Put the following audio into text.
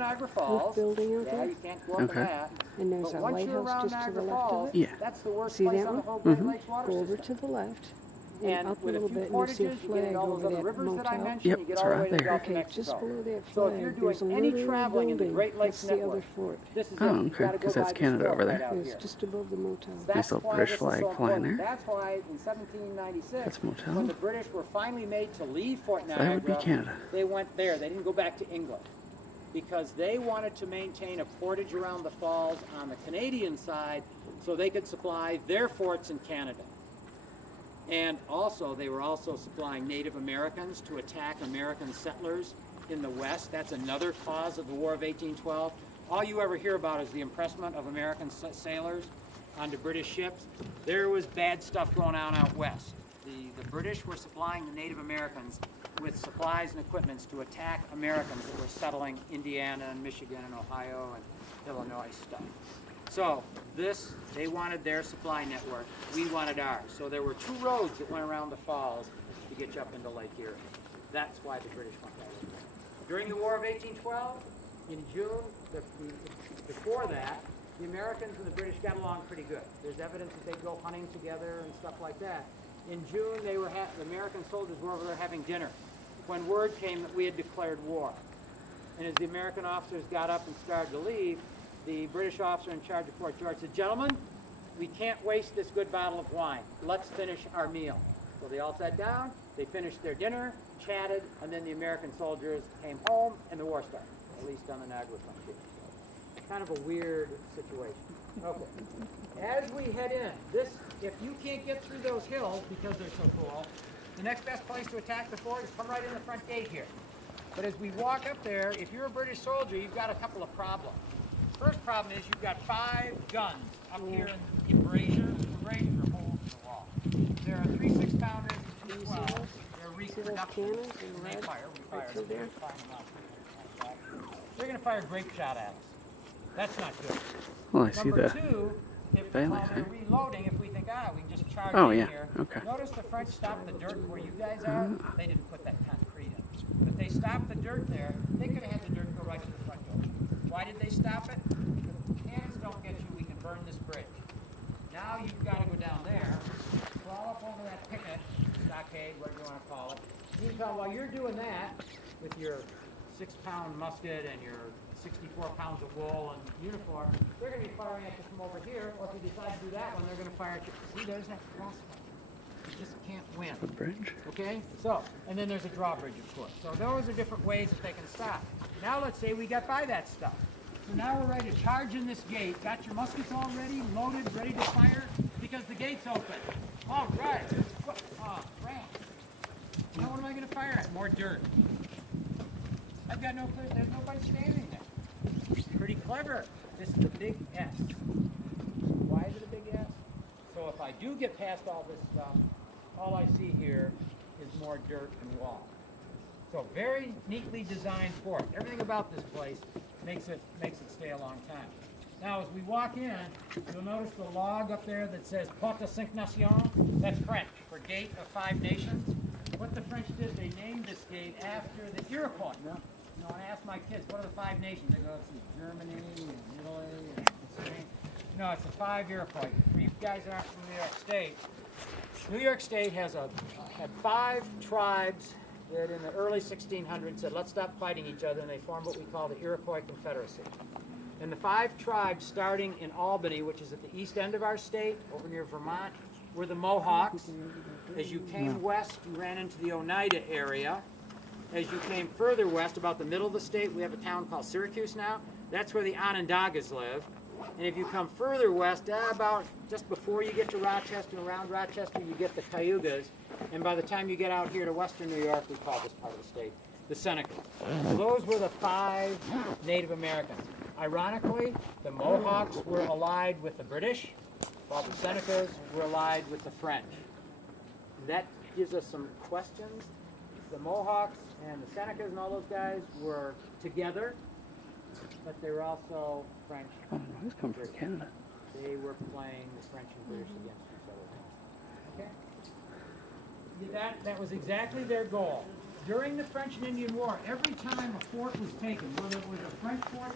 Niagara roof Falls. building out Yeah, there. you can't go up in that. And there's But a once you're lighthouse around just to Niagara the left of Falls, it. Yeah. that's the worst See place that on the one? whole Great Lakes water Go over system. to the left. And And up a with a little few bit, and you'll see a portages, you get flag into all over those other that rivers that I motel. mentioned, Yep, you get it's all the right way to the there. Gulf of Okay, just Mexico. below that So if flag, you're there's a doing any little traveling in the building. Great Lakes That's the other Network, fort. this is Oh, it. You okay, gotta go 'cause that's by this Canada fort over right there. out It's here. just above the motel. That's Nice little why British this is flag so flying important. there. That's why in 1796, That's a motel. when the British were finally made to leave Fort So that would be Niagara, Canada. they went there. They didn't go back to England because they wanted to maintain a portage around the falls on the Canadian side so they could supply their forts in Canada. And also, they were also supplying Native Americans to attack American settlers in the West. That's another cause of the War of 1812. All you ever hear about is the impressment of American sailors onto British ships. There was bad stuff going on out west. The British were supplying the Native Americans with supplies and equipments to attack Americans that were settling Indiana and Michigan and Ohio and Illinois stuff. So this, they wanted their supply network, we wanted ours. So there were two roads that went around the falls to get you up into Lake Erie. That's why the British went that way. During the War of 1812, in June, before that, the Americans and the British got along pretty good. There's evidence that they'd go hunting together and stuff like that. In June, the American soldiers were over there having dinner when word came that we had declared war. And as the American officers got up and started to leave, the British officer in charge of Fort George said, "Gentlemen, we can't waste this good bottle of wine. Let's finish our meal." So they all sat down, they finished their dinner, chatted, and then the American soldiers came home and the war started, at least on the Niagara frontier. So, kind of a weird situation. Okay. As we head in, if you can't get through those hills because they're so cool, the next best place to attack the fort is come right in the front gate here. But as we walk up there, if you're a British soldier, you've got a couple of problems. First problem is you've got 5 guns up here in embrasures. Embrasures are holes in the wall. There are 3 6-pounders and 2 12s. They're reproductions. And they fire. We fire them. They're going to fire grape shot at us. That's not good. Well, I see Number the 2, if Bailey while they're thing. reloading, if we think, we can just charge Oh, in yeah. here. Okay. Notice the French stopped the dirt where you guys are. They didn't put that concrete in. But they stopped the dirt there. They could have had the dirt go right to the front door. Why did they stop it? Because if the cannons don't get you, we can burn this bridge. Now you've got to go down there, crawl up over that picket, stockade, whatever you want to call it. Meanwhile, while you're doing that, with your 6-pound musket and your 64 pounds of wool and uniform, they're going to be firing at you from over here, or if you decide to do that one, they're going to fire at you. See, there's that crossfire. You just can't win. the bridge. Okay, so, and then there's a drawbridge, of course. So those are different ways that they can stop. Now let's say we got by that stuff. So now we're ready to charge in this gate. Got your muskets all ready, loaded, ready to fire, because the gate's open. All right. Oh, crap. Now what am I going to fire at? More dirt. I've got no clue. There's nobody standing there. Pretty clever. This is a big S. Why is it a big S? So if I do get past all this stuff, all I see here is more dirt and wall. So very neatly designed fort. Everything about this place makes it stay a long time. Now as we walk in, you'll notice the log up there that says Porte de Cinq Nations. That's French for Gate of 5 Nations. What the French did, they named this gate after the Iroquois. You know, I ask my kids, what are the 5 nations? They go, it's Germany and Italy and Spain. No, it's the 5 Iroquois. For you guys that aren't from New York State, New York State had 5 tribes that in the early 1600s said, let's stop fighting each other, and they formed what we call the Iroquois Confederacy. And the 5 tribes starting in Albany, which is at the east end of our state, over near Vermont, were the Mohawks. As you came west, you ran into the Oneida area. As you came further west, about the middle of the state, we have a town called Syracuse now. That's where the Onondagas live. And if you come further west, about just before you get to Rochester, around Rochester, you get the Cayugas. And by the time you get out here to western New York, we call this part of the state the Senecas. So those were the 5 Native Americans. Ironically, the Mohawks were allied with the British, while the Senecas were allied with the French. That gives us some questions. The Mohawks and the Senecas and all those guys were together, but they were also French. Oh, no, he's coming from Canada. They were playing the French and British against each other. Okay? That was exactly their goal. during the French and Indian War, every time a fort was taken, whether it was a French fort